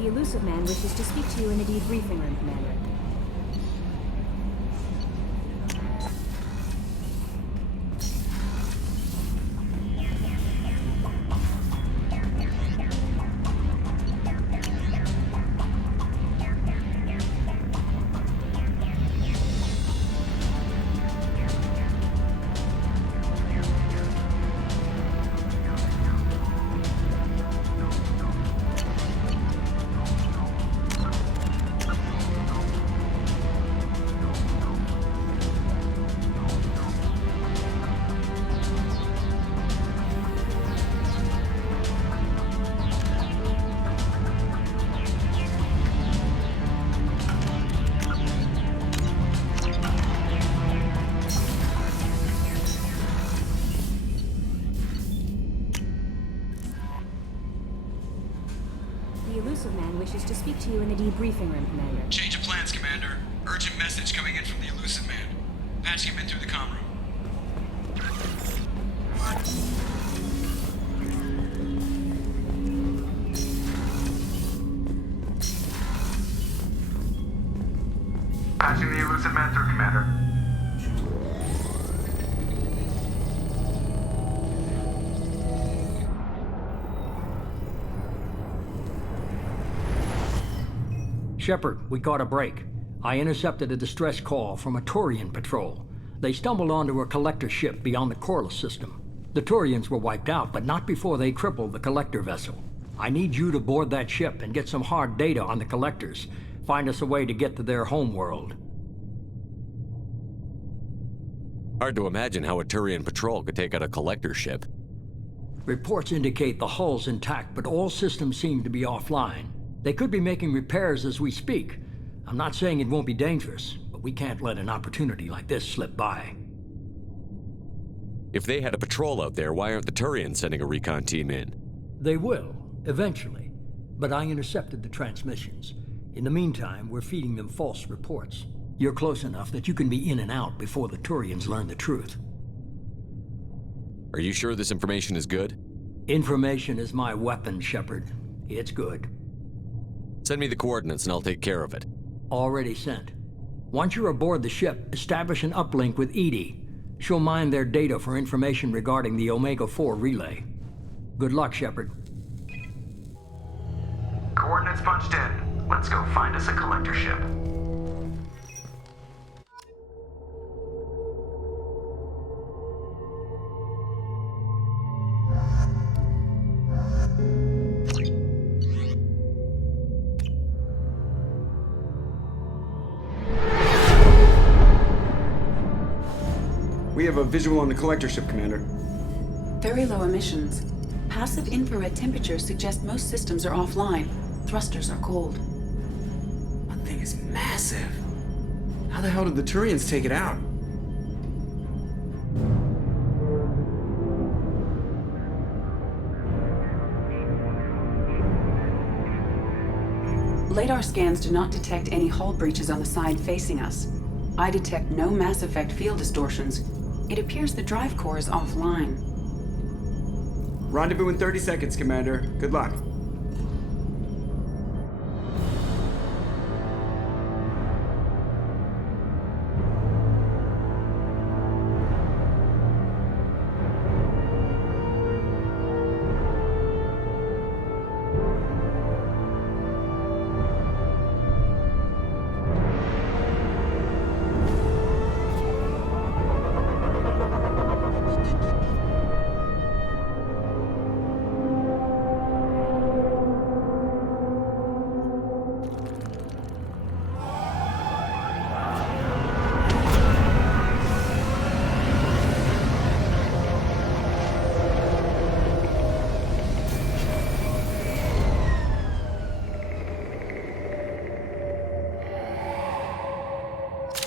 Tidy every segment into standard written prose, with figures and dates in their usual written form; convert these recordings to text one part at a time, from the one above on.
The elusive man wishes to speak to you in the debriefing room, Commander. The elusive man wishes to speak to you in the debriefing room, Commander. Change of plans, Commander. Urgent message coming in from the elusive man. Patching him in through the comm room. Patching the elusive man through, Commander. Shepard, we caught a break. I intercepted a distress call from a Turian patrol. They stumbled onto a collector ship beyond the Corliss system. The Turians were wiped out, but not before they crippled the collector vessel. I need you to board that ship and get some hard data on the collectors. Find us a way to get to their homeworld. Hard to imagine how a Turian patrol could take out a collector ship. Reports indicate the hull's intact, but all systems seem to be offline. They could be making repairs as we speak. I'm not saying it won't be dangerous, but we can't let an opportunity like this slip by. If they had a patrol out there, why aren't the Turians sending a recon team in? They will, eventually. But I intercepted the transmissions. In the meantime, we're feeding them false reports. You're close enough that you can be in and out before the Turians learn the truth. Are you sure this information is good? Information is my weapon, Shepard. It's good. Send me the coordinates and I'll take care of it. Already sent. Once you're aboard the ship, establish an uplink with Edie. She'll mine their data for information regarding the Omega-4 relay. Good luck, Shepard. Coordinates punched in. Let's go find us a collector ship. We have a visual on the collector ship, Commander. Very low emissions. Passive infrared temperatures suggest most systems are offline. Thrusters are cold. That thing is massive. How the hell did the Turians take it out? LADAR scans do not detect any hull breaches on the side facing us. I detect no mass effect field distortions. It appears the drive core is offline. Rendezvous in 30 seconds, Commander. Good luck.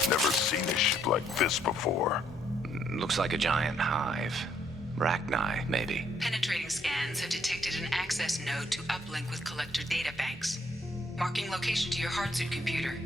Never seen a ship like this before. Looks like a giant hive. Rachni, maybe. Penetrating scans have detected an access node to uplink with collector data banks. Marking location to your hardsuit computer.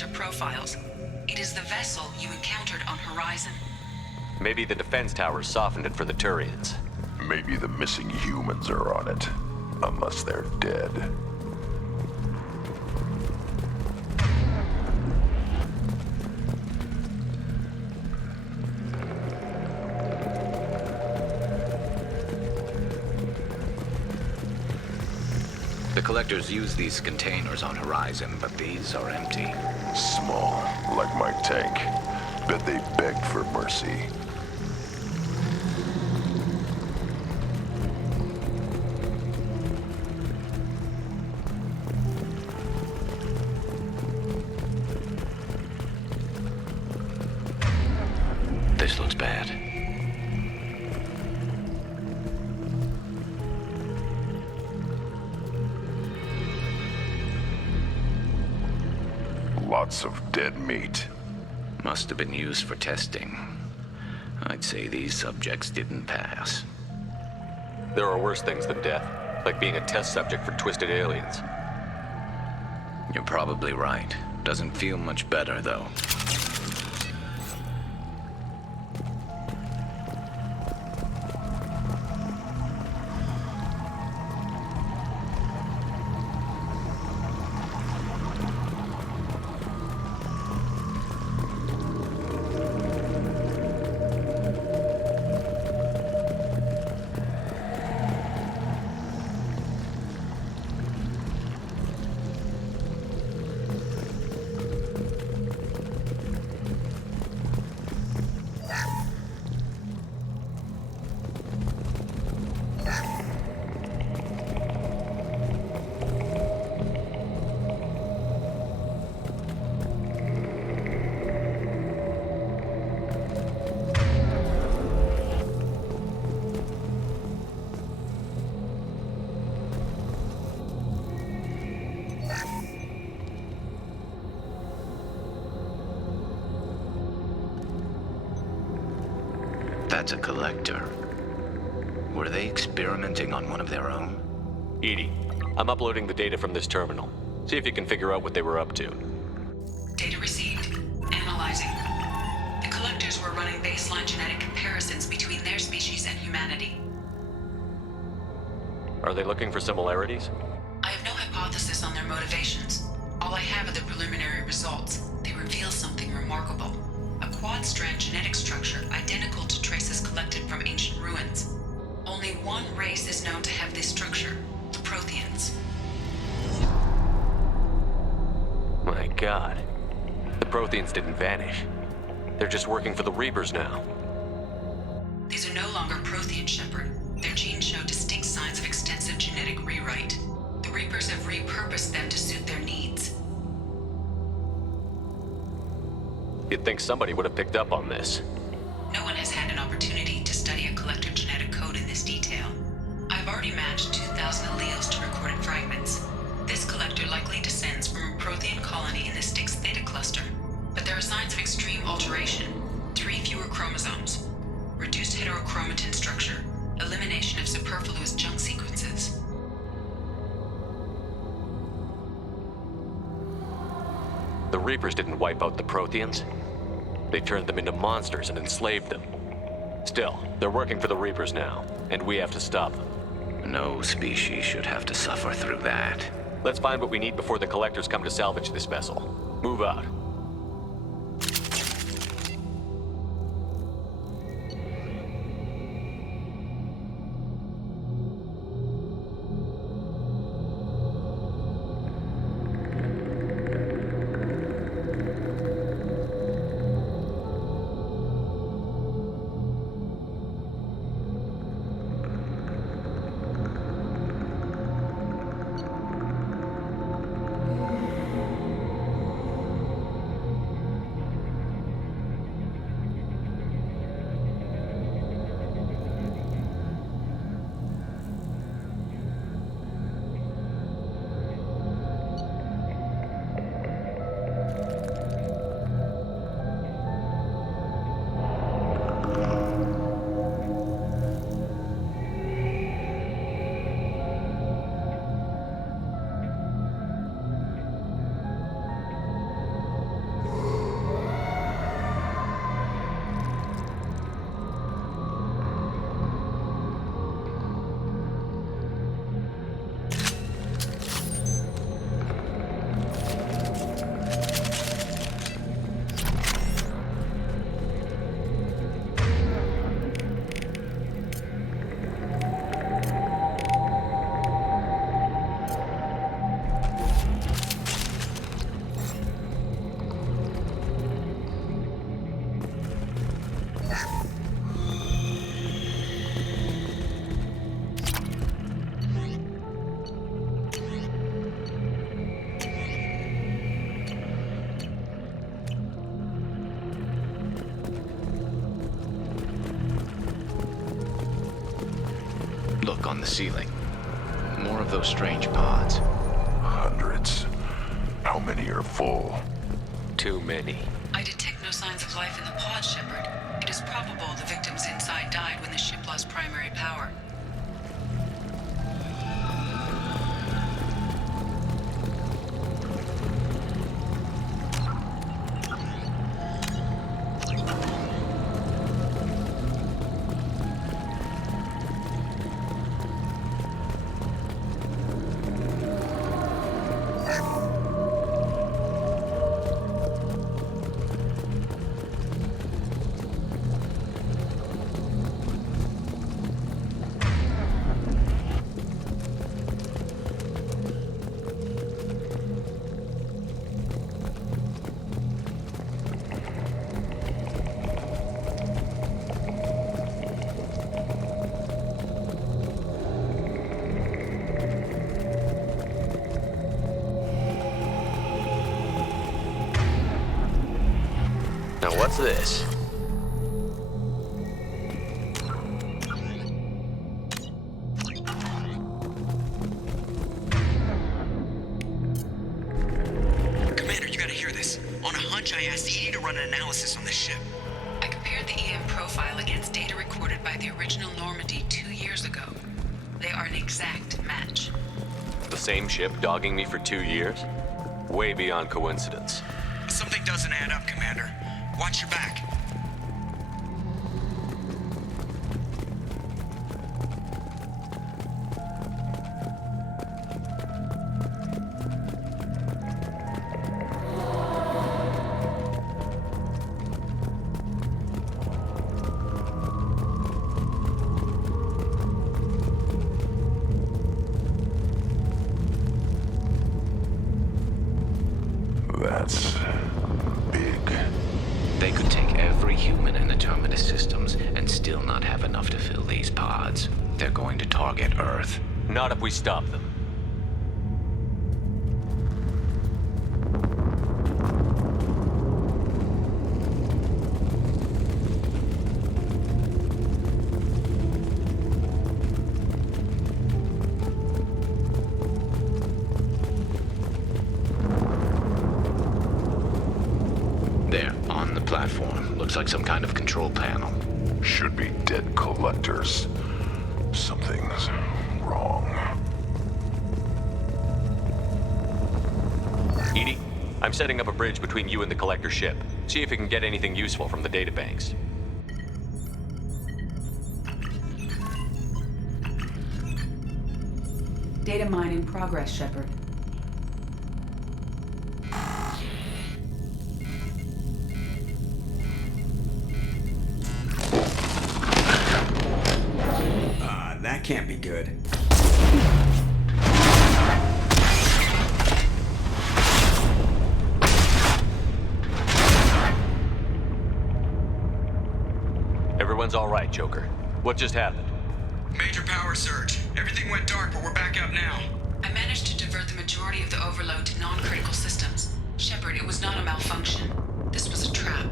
collector profiles. It is the vessel you encountered on Horizon. Maybe the defense towers softened it for the Turians. Maybe the missing humans are on it. Unless they're dead. The collectors use these containers on Horizon, but these are empty. Small, like my tank. Bet they begged for mercy. This looks bad. Lots of dead meat. Must have been used for testing. I'd say these subjects didn't pass. There are worse things than death, like being a test subject for twisted aliens. You're probably right. Doesn't feel much better, though. That's a collector. Were they experimenting on one of their own? Edie, I'm uploading the data from this terminal. See if you can figure out what they were up to. Data received. Analyzing. The collectors were running baseline genetic comparisons between their species and humanity. Are they looking for similarities? I have no hypothesis on their motivations. All I have are the preliminary results. They reveal something remarkable. A quad-strand genetic structure identical to traces collected from ancient ruins. Only one race is known to have this structure, the Protheans. My God. The Protheans didn't vanish. They're just working for the Reapers now. These are no longer Prothean, Shepard. Their genes show distinct signs of extensive genetic rewrite. The Reapers have repurposed them to suit their needs. You'd think somebody would have picked up on this. No one has had an opportunity to study a collector genetic code in this detail. I've already matched 2,000 alleles to recorded fragments. This collector likely descends from a Prothean colony in the Styx Theta cluster. But there are signs of extreme alteration. 3 fewer chromosomes. Reduced heterochromatin structure. Elimination of superfluous junk sequences. The Reapers didn't wipe out the Protheans. They turned them into monsters and enslaved them. Still, they're working for the Reapers now, and we have to stop them. No species should have to suffer through that. Let's find what we need before the collectors come to salvage this vessel. Move out. on the ceiling. More of those strange pods. Hundreds. How many are full? Too many. I detect no signs of life in the pod, Shepard. It is probable the victims inside died when the ship lost primary power. Now what's this? Commander, you gotta hear this. On a hunch, I asked Edie to run an analysis on this ship. I compared the EM profile against data recorded by the original Normandy 2 years ago. They are an exact match. The same ship dogging me for 2 years? Way beyond coincidence. Something doesn't add up, Commander. Watch your back. That's big. They could take every human in the Terminus systems and still not have enough to fill these pods. They're going to target Earth. Not if we stop them. There, on the platform. Looks like some kind of control panel. Should be dead collectors. Something's wrong. Edie, I'm setting up a bridge between you and the collector ship. See if you can get anything useful from the databanks. Data mine in progress, Shepard. That can't be good. Everyone's all right, Joker. What just happened? Major power surge. Everything went dark, but we're back up now. I managed to divert the majority of the overload to non-critical systems. Shepard, it was not a malfunction. This was a trap.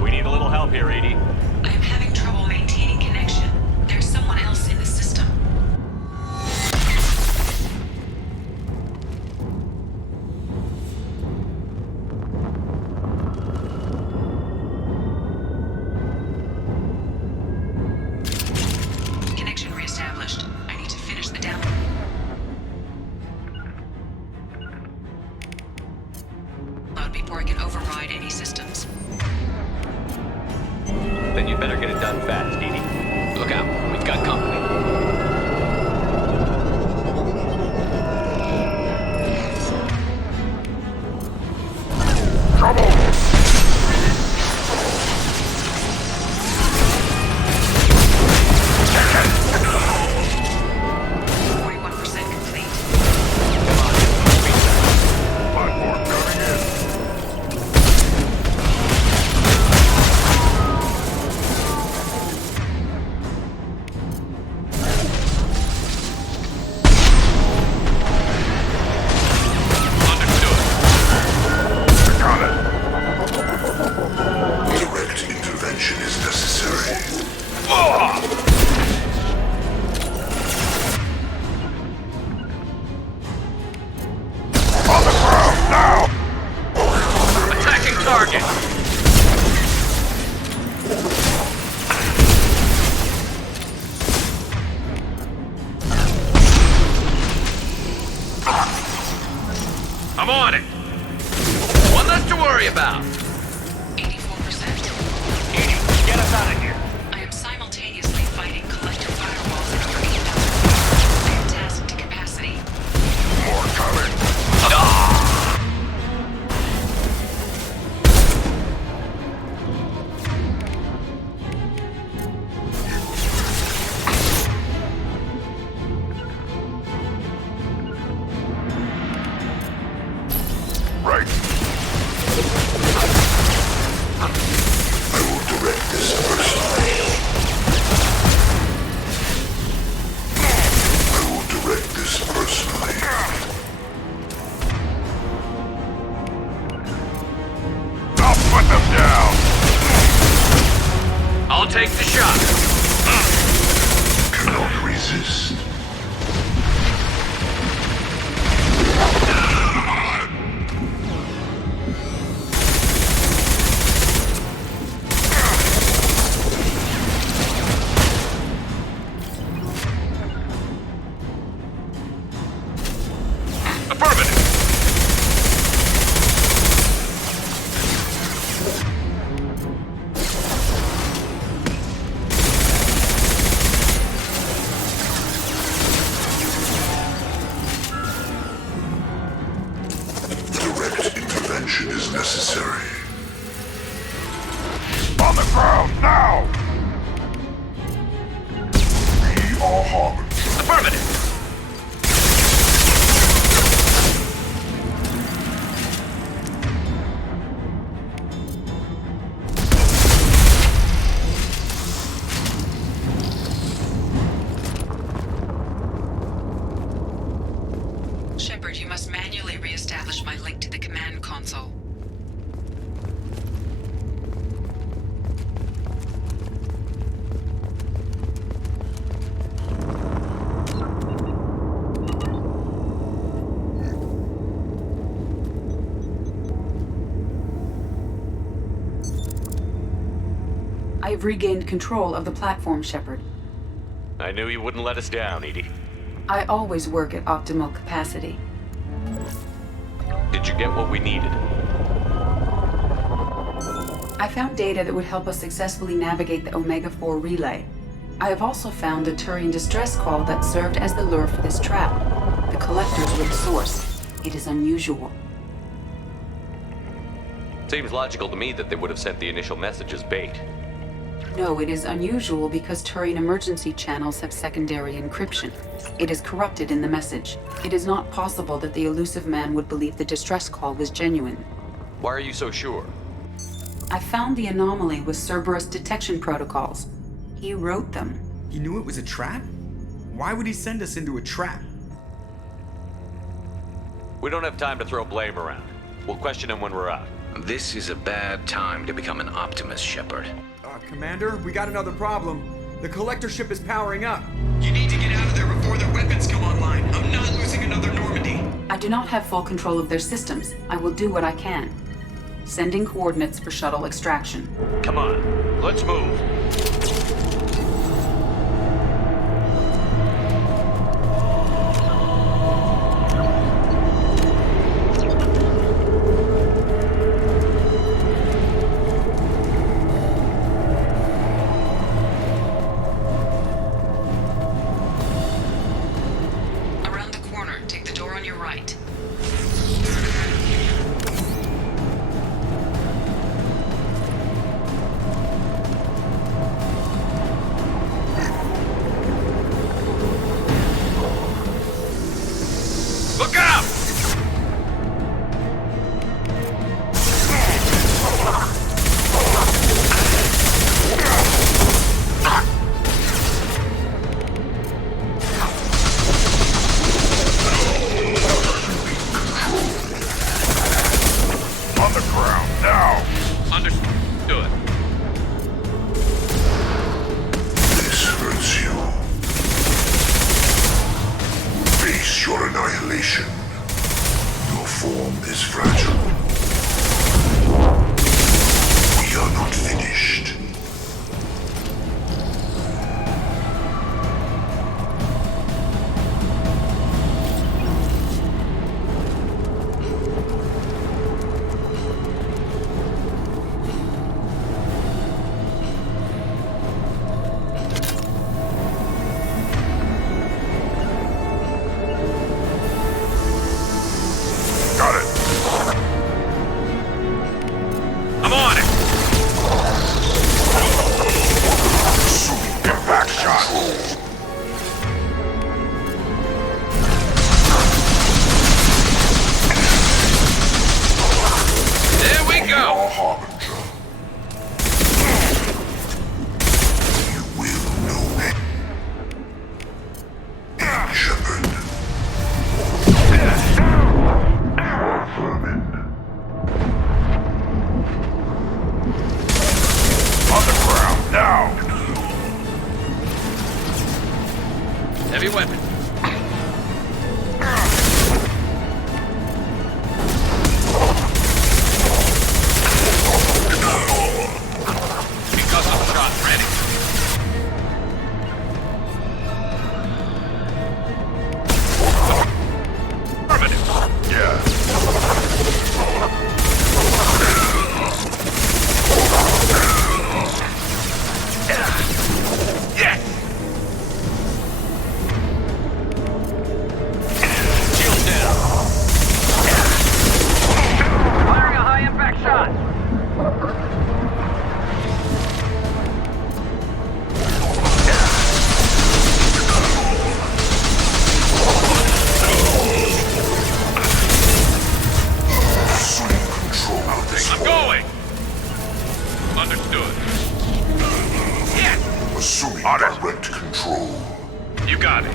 We need a little help here, Edie. I am having trouble maintaining connection. There's someone else in the system. Connection reestablished. I need to finish the download. Before I can override any systems. Then you'd better get it done fast, Edie. Look out, we've got company. I'll take the shot. Cannot resist. Affirmative. Direct intervention is necessary. On the ground, now! We are harmony. Affirmative. Shepard, you must manually re-establish my link to the command console. I have regained control of the platform, Shepard. I knew you wouldn't let us down, Edie. I always work at optimal capacity. Did you get what we needed? I found data that would help us successfully navigate the Omega-4 relay. I have also found a Turian distress call that served as the lure for this trap. The collectors were the source. It is unusual. Seems logical to me that they would have sent the initial message as bait. No, it is unusual because Turian emergency channels have secondary encryption. It is corrupted in the message. It is not possible that the elusive man would believe the distress call was genuine. Why are you so sure? I found the anomaly with Cerberus detection protocols. He wrote them. He knew it was a trap? Why would he send us into a trap? We don't have time to throw blame around. We'll question him when we're out. This is a bad time to become an optimist, Shepard. Commander, we got another problem. The collector ship is powering up. You need to get out of there before their weapons come online. I'm not losing another Normandy. I do not have full control of their systems. I will do what I can. Sending coordinates for shuttle extraction. Come on, let's move. Around the corner, take the door on your right. Heavy weapon. Concussive shot ready. Affirmative. Yeah. Yes! Shield down. Firing a high impact shot. I'm going. Understood. Yes! Assuming On it. direct control. You got it.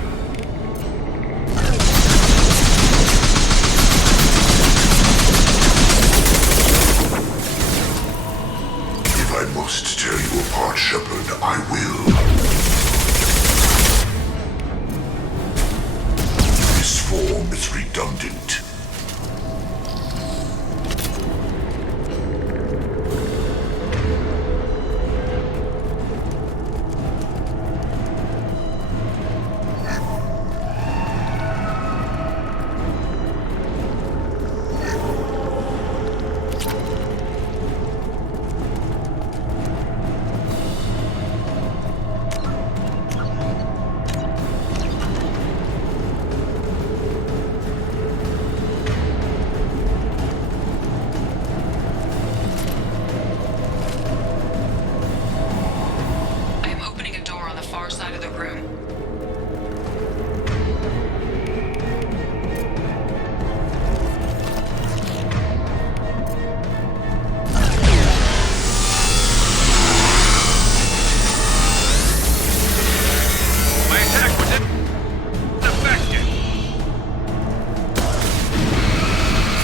If I must tear you apart, Shepard, I will. This form is redundant. I am opening a door on the far side of the room. My attack was ineffective.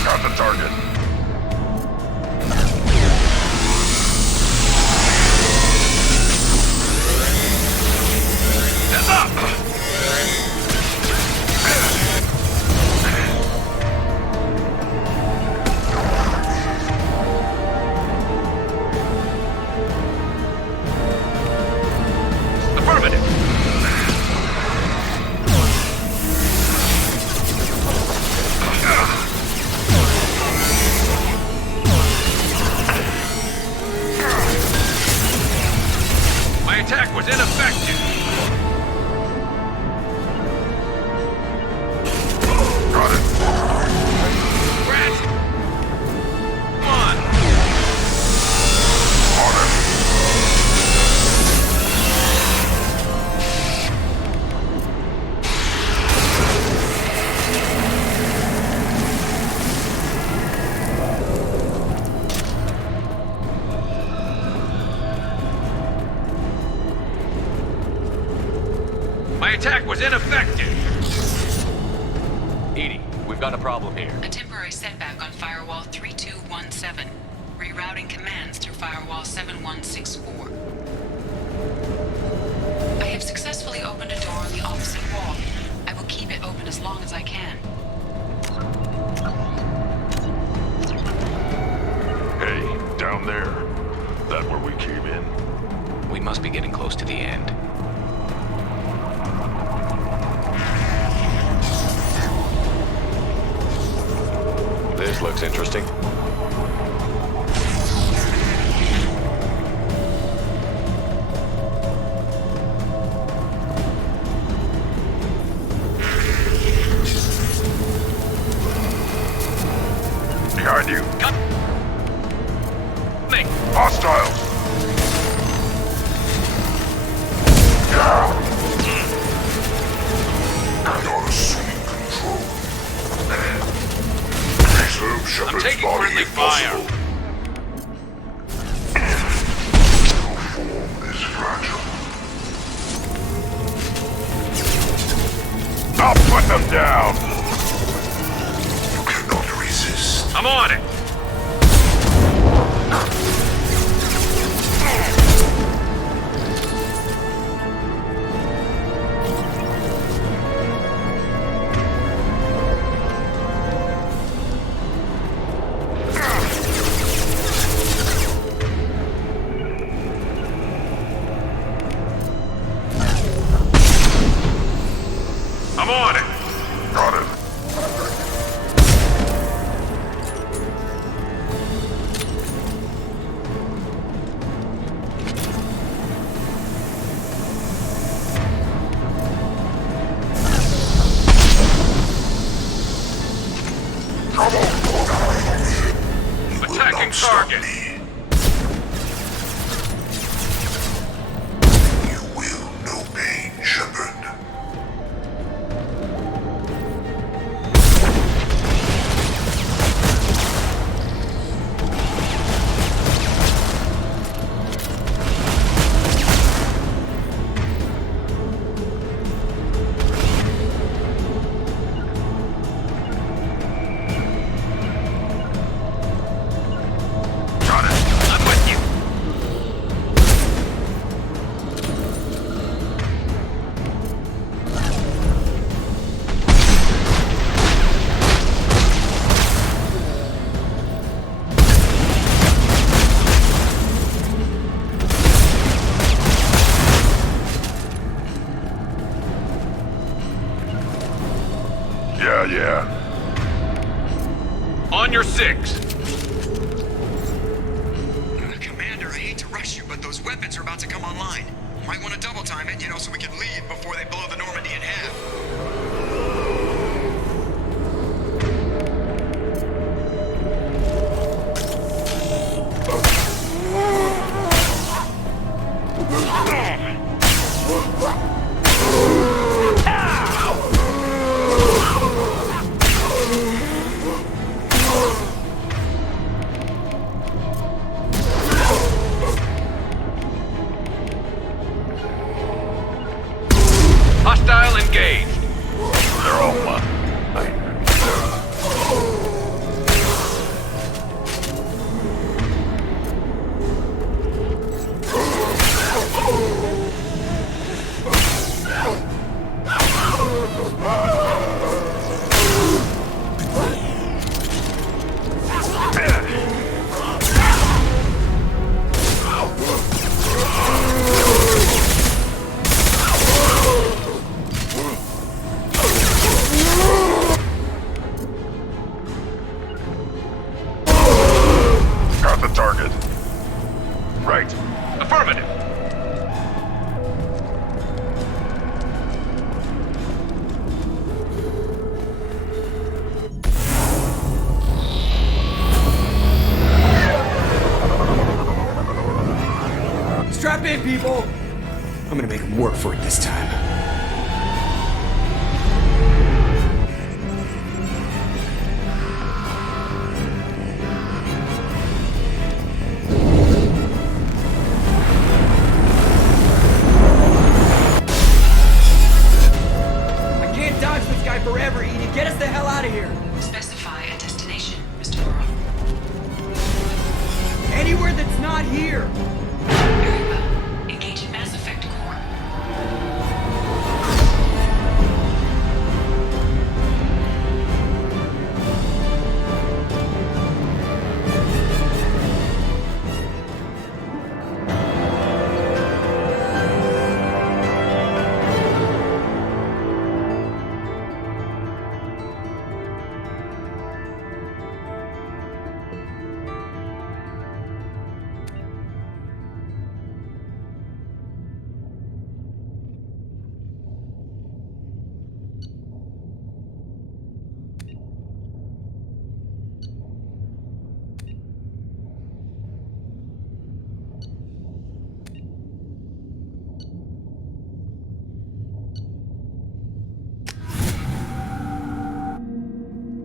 Got the target. Heads up! Affirmative. My attack was ineffective. Got it. Rat. Come on. On it. My attack was ineffective. Edie, we've got a problem here. A temporary setback on Firewall 3217. Rerouting commands through Firewall 7164. I have successfully opened a door on the opposite wall. I will keep it open as long as I can. Hey, down there. That where we came in? We must be getting close to the end. This looks interesting. Behind you. Coming. Hostiles! Not assuming control. Preserve Shepard's I'm taking body friendly if fire. possible. Your form is fragile. I'll put them down. You cannot resist. I'm on it. on it. Got it. Attacking target. You will know pain, Shepard. I'm with you. Yeah. On your six. Commander, I hate to rush you, but those weapons are about to come online. Might want to double time it, so we can leave before they blow the Normandy in half. Hostile engaged. They're all mine. Got the target. Right. Affirmative. Strap in, people! I'm gonna make them work for it this time. I can't dodge this guy forever, Edie. Get us the hell out of here! Specify a destination, Mr. Laurel. Anywhere that's not here! Very well. Engaging Mass Effect core.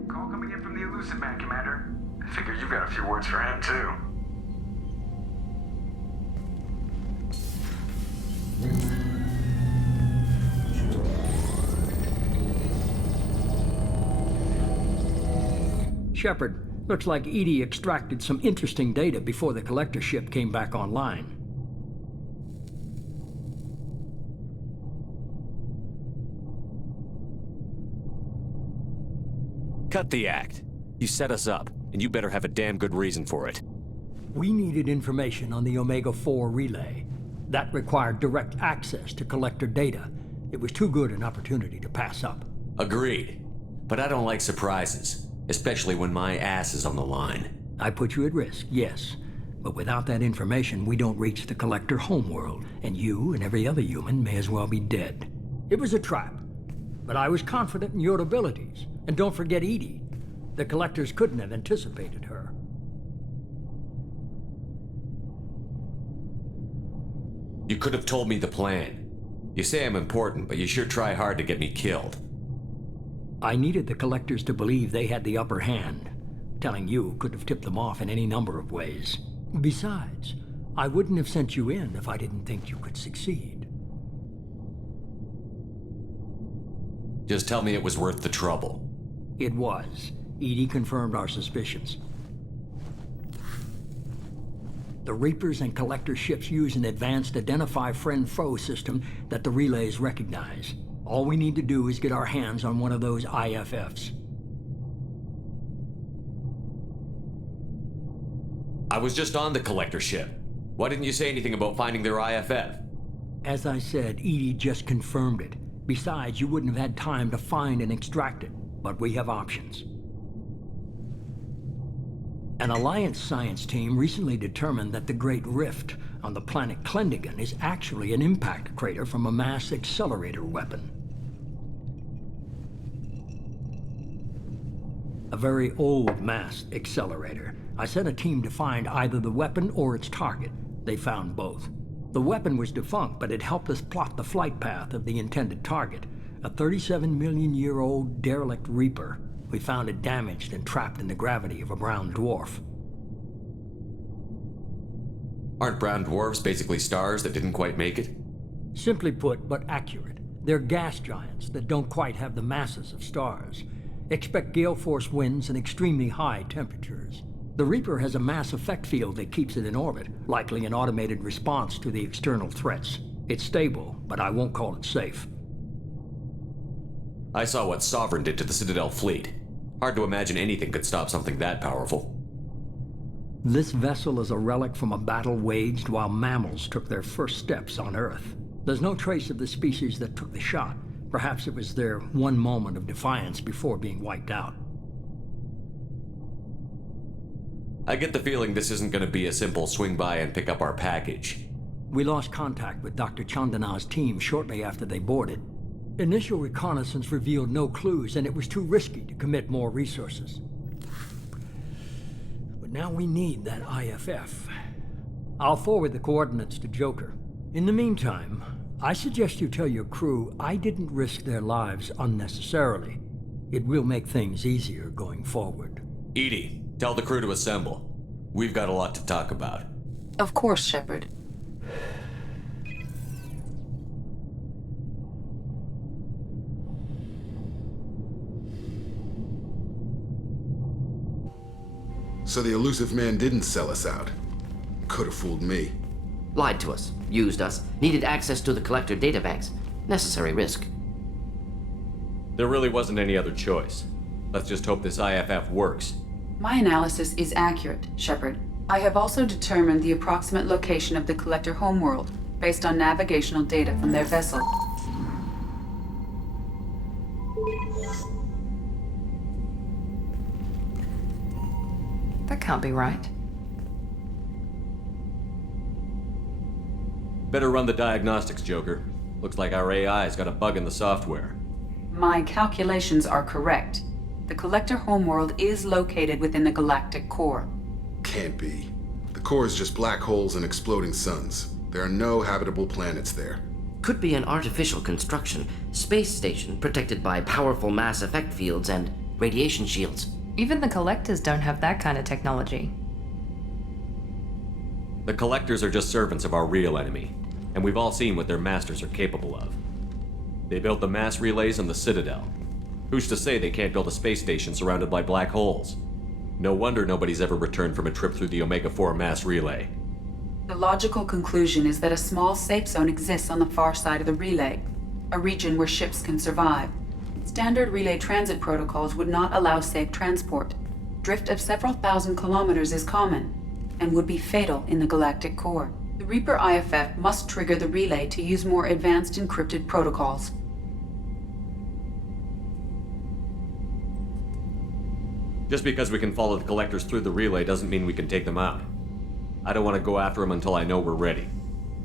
Call coming in from the Illusive Man, Commander. I figure you've got a few words for him, too. Shepard, looks like Edie extracted some interesting data before the collector ship came back online. Cut the act. You set us up, and you better have a damn good reason for it. We needed information on the Omega-4 relay. That required direct access to collector data. It was too good an opportunity to pass up. Agreed. But I don't like surprises, especially when my ass is on the line. I put you at risk, yes. But without that information, we don't reach the Collector homeworld, and you and every other human may as well be dead. It was a trap, but I was confident in your abilities. And don't forget Edie. The Collectors couldn't have anticipated her. You could have told me the plan. You say I'm important, but you sure try hard to get me killed. I needed the Collectors to believe they had the upper hand. Telling you could have tipped them off in any number of ways. Besides, I wouldn't have sent you in if I didn't think you could succeed. Just tell me it was worth the trouble. It was. Edie confirmed our suspicions. The Reapers and Collector ships use an advanced Identify Friend-Foe system that the relays recognize. All we need to do is get our hands on one of those IFFs. I was just on the Collector ship. Why didn't you say anything about finding their IFF? As I said, Edie just confirmed it. Besides, you wouldn't have had time to find and extract it. But we have options. An Alliance science team recently determined that the Great Rift on the planet Klendigan is actually an impact crater from a mass accelerator weapon. A very old mass accelerator. I sent a team to find either the weapon or its target. They found both. The weapon was defunct, but it helped us plot the flight path of the intended target, a 37-million-year-old derelict Reaper. We found it damaged and trapped in the gravity of a brown dwarf. Aren't brown dwarfs basically stars that didn't quite make it? Simply put, but accurate. They're gas giants that don't quite have the masses of stars. Expect gale force winds and extremely high temperatures. The Reaper has a mass effect field that keeps it in orbit, likely an automated response to the external threats. It's stable, but I won't call it safe. I saw what Sovereign did to the Citadel fleet. Hard to imagine anything could stop something that powerful. This vessel is a relic from a battle waged while mammals took their first steps on Earth. There's no trace of the species that took the shot. Perhaps it was their one moment of defiance before being wiped out. I get the feeling this isn't going to be a simple swing by and pick up our package. We lost contact with Dr. Chandana's team shortly after they boarded. Initial reconnaissance revealed no clues, and it was too risky to commit more resources. But now we need that IFF. I'll forward the coordinates to Joker. In the meantime, I suggest you tell your crew I didn't risk their lives unnecessarily. It will make things easier going forward. Edie, tell the crew to assemble. We've got a lot to talk about. Of course, Shepard. So the elusive man didn't sell us out. Could have fooled me. Lied to us, used us, needed access to the Collector databanks. Necessary risk. There really wasn't any other choice. Let's just hope this IFF works. My analysis is accurate, Shepard. I have also determined the approximate location of the Collector homeworld, based on navigational data from their vessel. That can't be right. Better run the diagnostics, Joker. Looks like our AI's got a bug in the software. My calculations are correct. The Collector homeworld is located within the galactic core. Can't be. The core is just black holes and exploding suns. There are no habitable planets there. Could be an artificial construction, space station protected by powerful mass effect fields and radiation shields. Even the Collectors don't have that kind of technology. The Collectors are just servants of our real enemy, and we've all seen what their masters are capable of. They built the mass relays on the Citadel. Who's to say they can't build a space station surrounded by black holes? No wonder nobody's ever returned from a trip through the Omega-4 mass relay. The logical conclusion is that a small safe zone exists on the far side of the relay, a region where ships can survive. Standard relay transit protocols would not allow safe transport. Drift of several thousand kilometers is common, and would be fatal in the galactic core. The Reaper IFF must trigger the relay to use more advanced encrypted protocols. Just because we can follow the collectors through the relay doesn't mean we can take them out. I don't want to go after them until I know we're ready.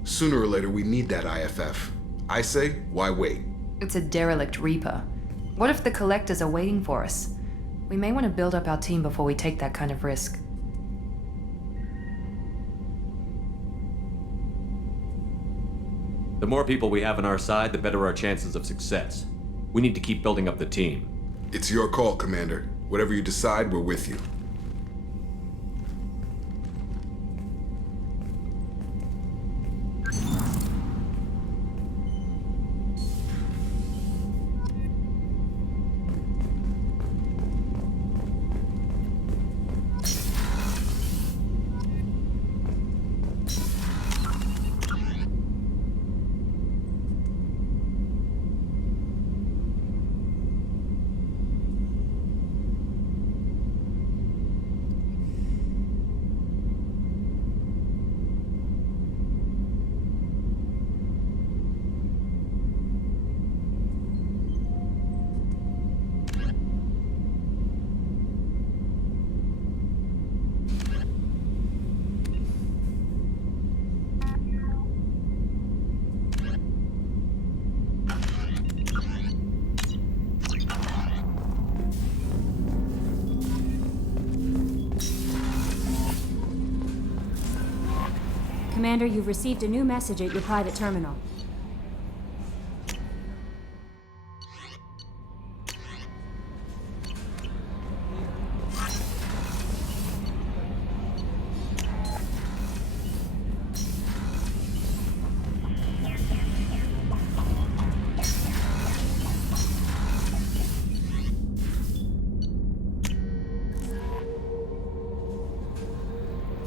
Sooner or later, we need that IFF. I say, why wait? It's a derelict Reaper. What if the collectors are waiting for us? We may want to build up our team before we take that kind of risk. The more people we have on our side, the better our chances of success. We need to keep building up the team. It's your call, Commander. Whatever you decide, we're with you. Commander, you've received a new message at your private terminal.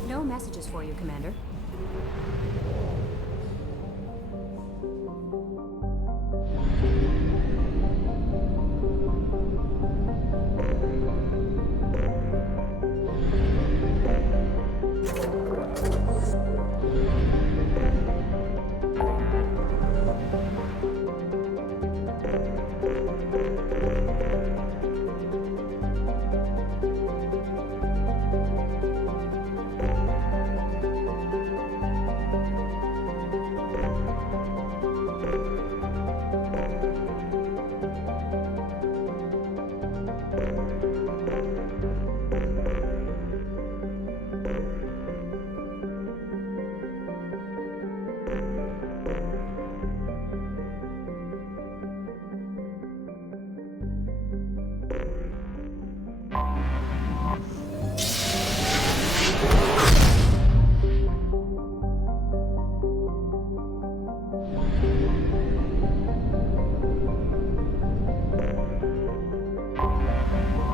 No messages for you, Commander.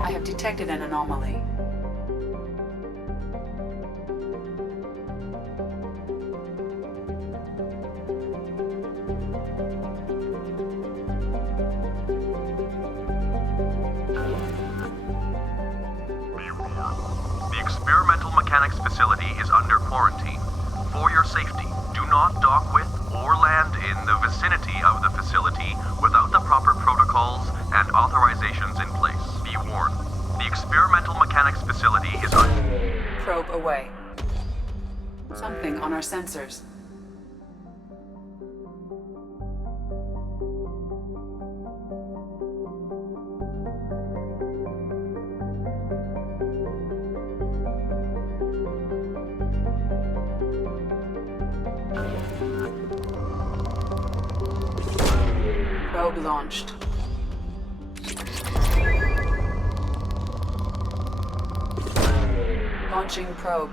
I have detected an anomaly. The experimental mechanics facility is under quarantine. For your safety, do not dock with or land in the vicinity of the facility without the proper protocols and authorizations in place. Be warned, the experimental mechanics facility is Probe away. Something on our sensors. Probe launched. Launching probe.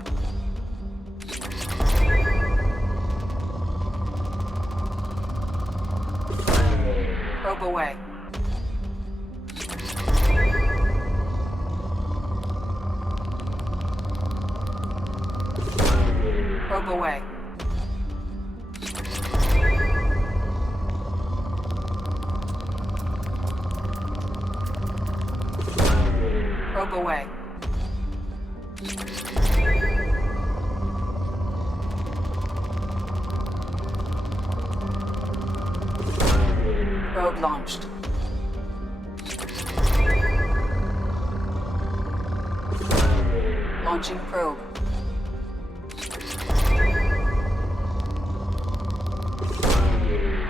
Probe away. Probe away. Probe away. Probe launched. Launching probe.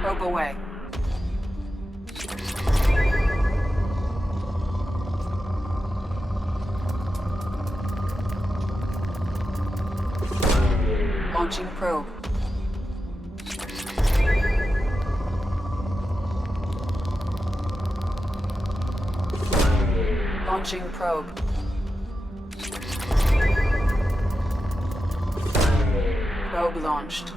Probe away. Launching probe. Launching probe. Probe launched.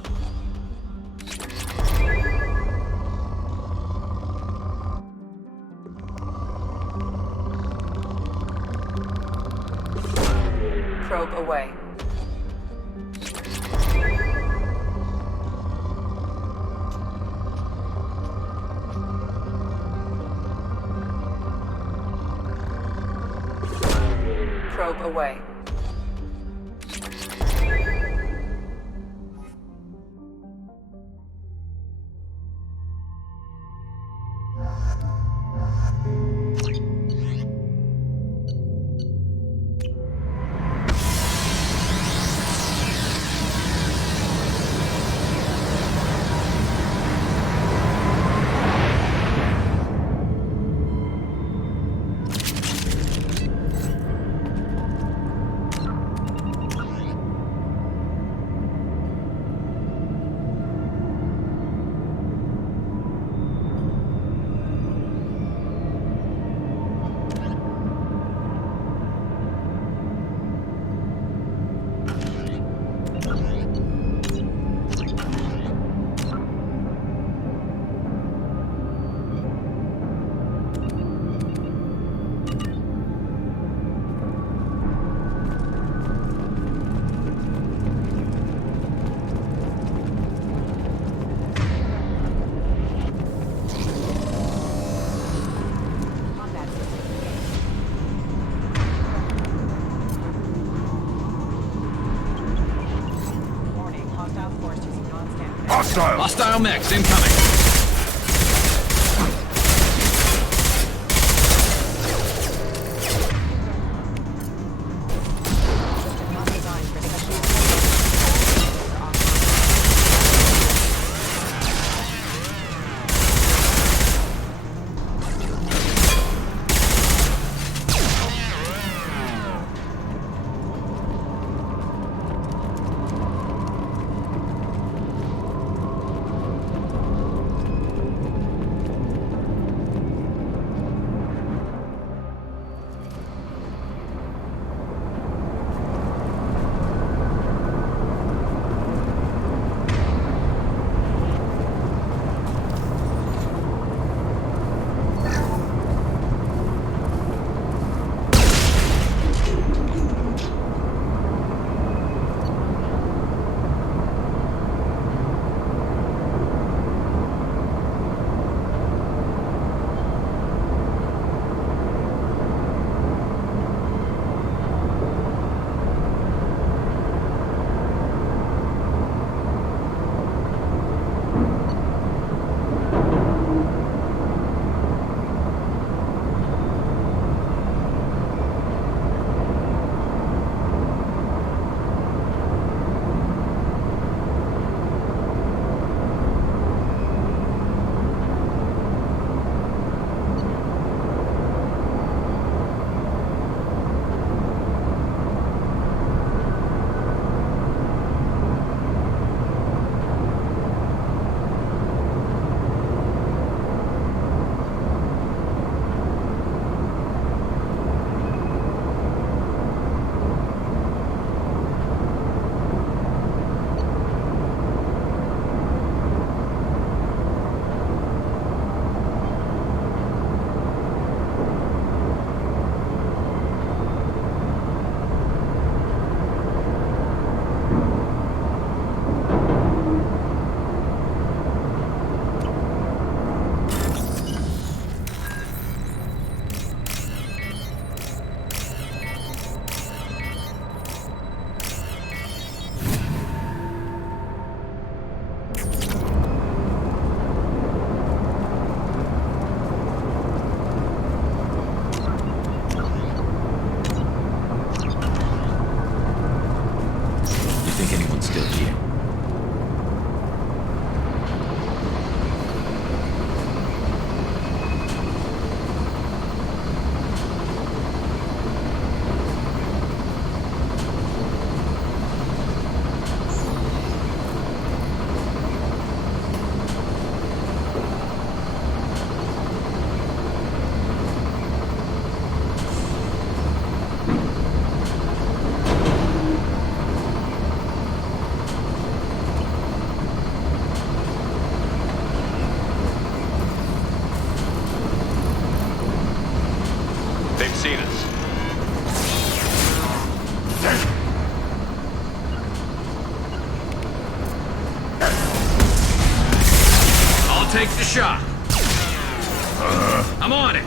Probe away. Probe away. Hostile mechs incoming. I'll take the shot. I'm on it.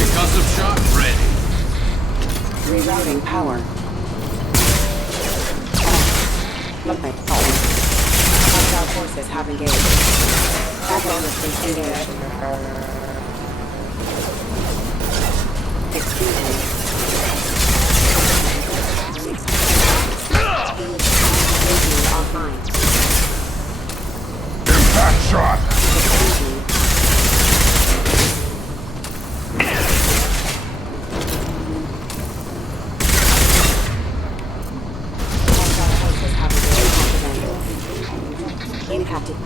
Concussive shot ready. Rerouting power. Hostile forces have engaged. Backbone is engaged. Excuse me. Offline. Impact shot! Excuse me. Impacted.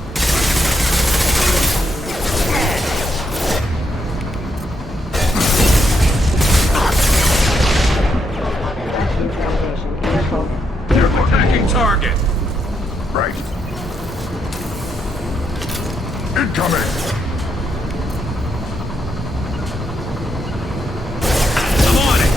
Attacking target. Right. Incoming! I'm on it.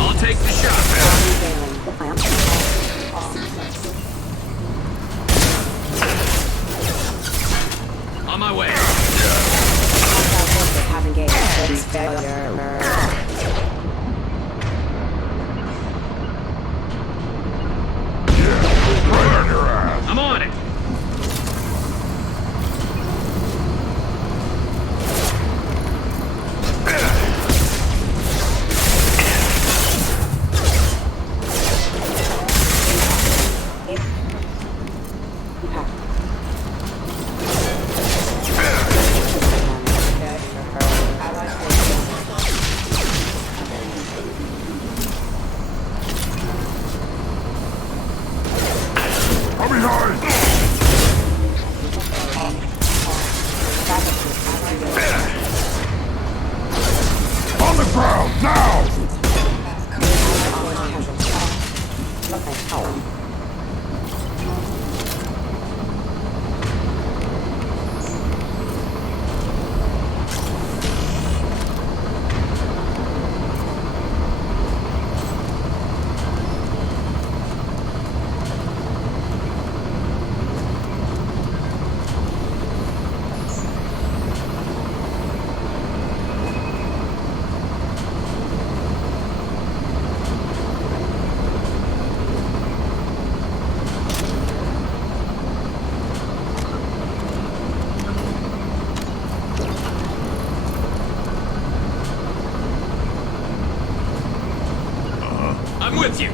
I'll take the shot. On my way. Have engaged. Failure. Right on your ass! I'm on it. I'm behind! On the ground, now! I'm with you.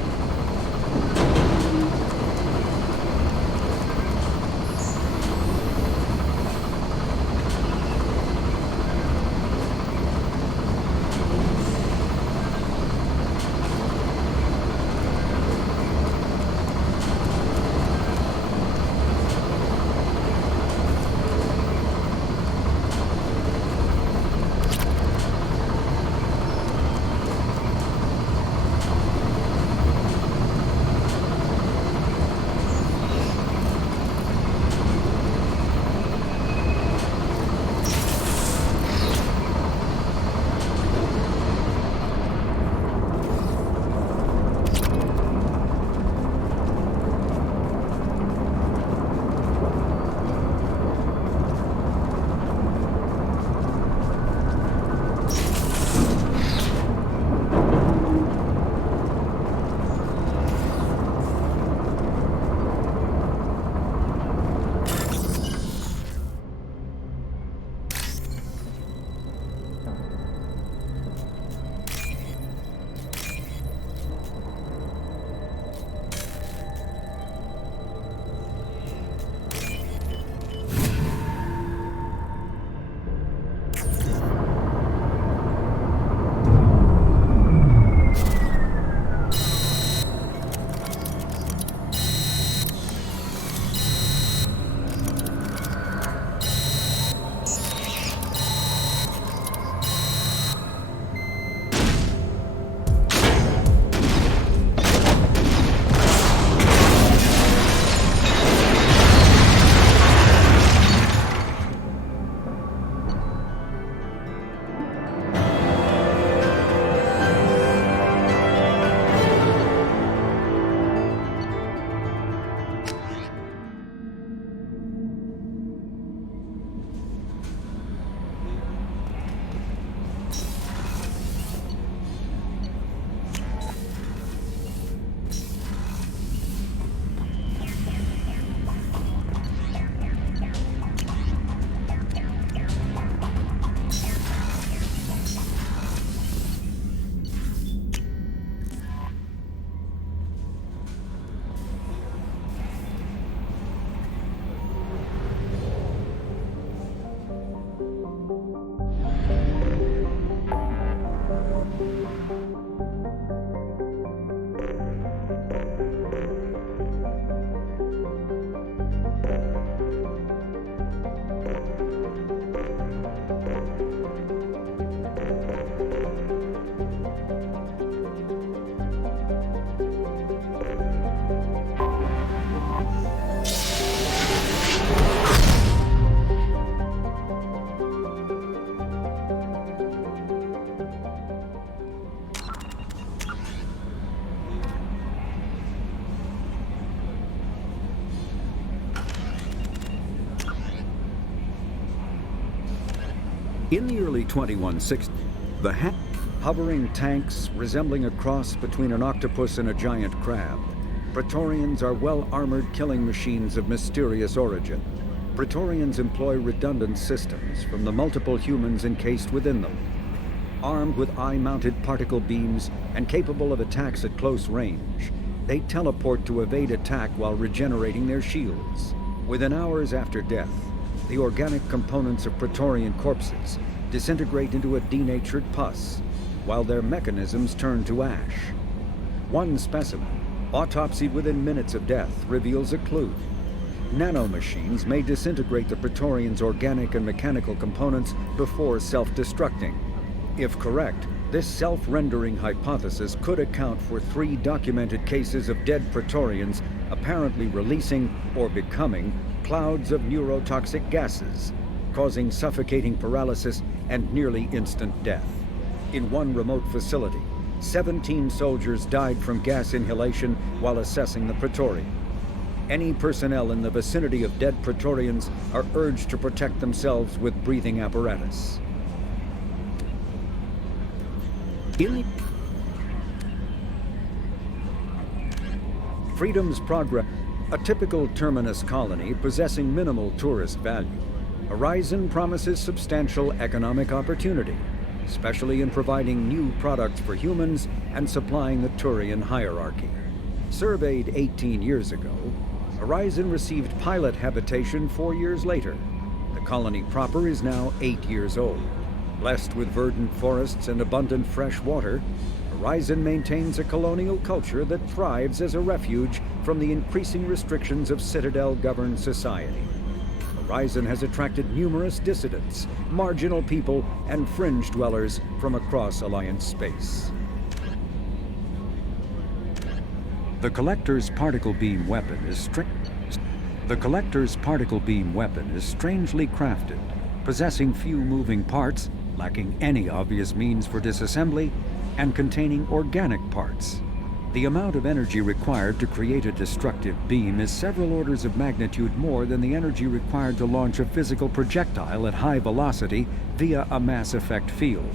In the early 2160s, hovering tanks resembling a cross between an octopus and a giant crab, Praetorians are well-armored killing machines of mysterious origin. Praetorians employ redundant systems from the multiple humans encased within them. Armed with eye-mounted particle beams and capable of attacks at close range, they teleport to evade attack while regenerating their shields. Within hours after death, the organic components of Praetorian corpses disintegrate into a denatured pus, while their mechanisms turn to ash. One specimen, autopsied within minutes of death, reveals a clue. Nanomachines may disintegrate the Praetorians' organic and mechanical components before self-destructing. If correct, this self-rendering hypothesis could account for 3 documented cases of dead Praetorians apparently releasing or becoming clouds of neurotoxic gases, causing suffocating paralysis and nearly instant death. In one remote facility, 17 soldiers died from gas inhalation while assessing the Praetorian. Any personnel in the vicinity of dead Praetorians are urged to protect themselves with breathing apparatus. Freedom's Progress, a typical terminus colony possessing minimal tourist value, Horizon promises substantial economic opportunity, especially in providing new products for humans and supplying the Turian hierarchy. Surveyed 18 years ago, Horizon received pilot habitation 4 years later. The colony proper is now 8 years old. Blessed with verdant forests and abundant fresh water, Horizon maintains a colonial culture that thrives as a refuge from the increasing restrictions of Citadel-governed society. Horizon has attracted numerous dissidents, marginal people, and fringe dwellers from across Alliance space. The Collector's particle beam weapon is strangely crafted, possessing few moving parts, lacking any obvious means for disassembly, and containing organic parts. The amount of energy required to create a destructive beam is several orders of magnitude more than the energy required to launch a physical projectile at high velocity via a mass effect field.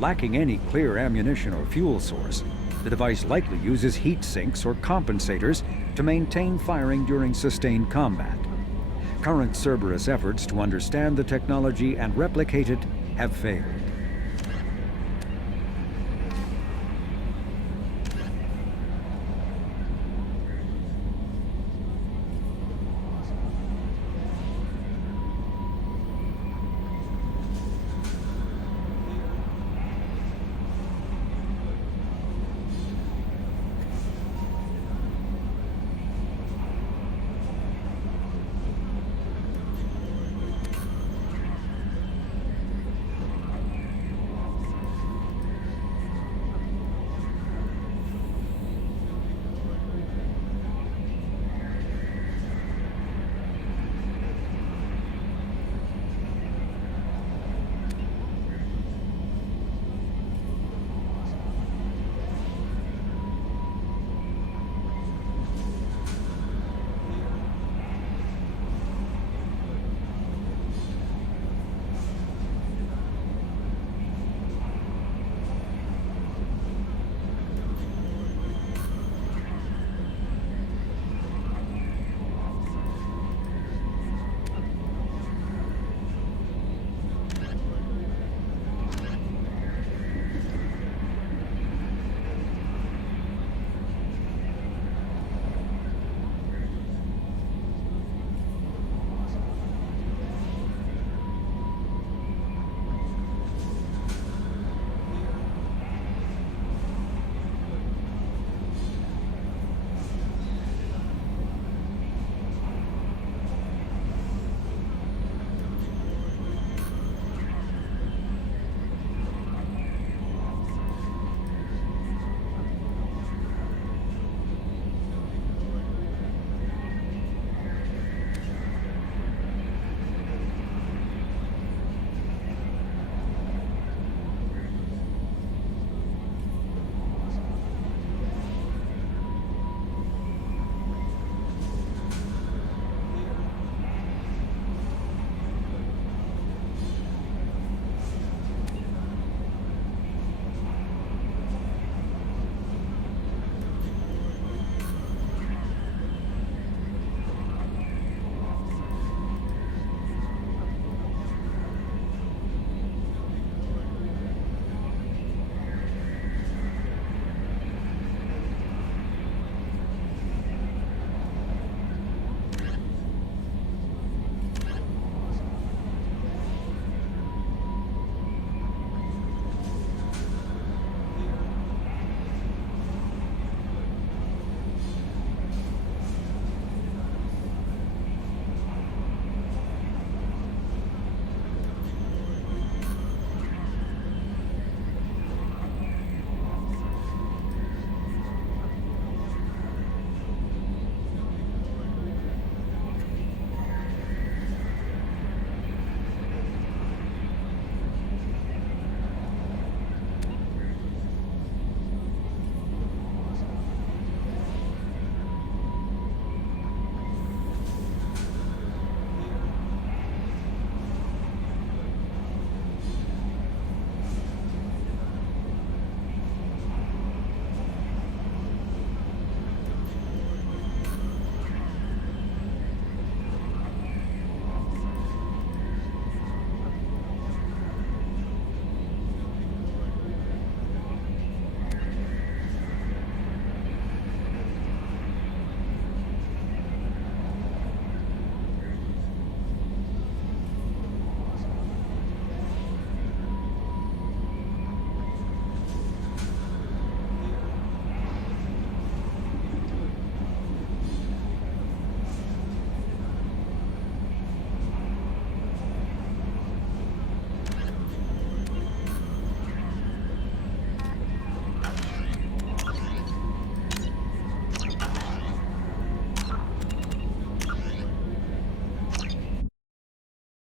Lacking any clear ammunition or fuel source, the device likely uses heat sinks or compensators to maintain firing during sustained combat. Current Cerberus efforts to understand the technology and replicate it have failed.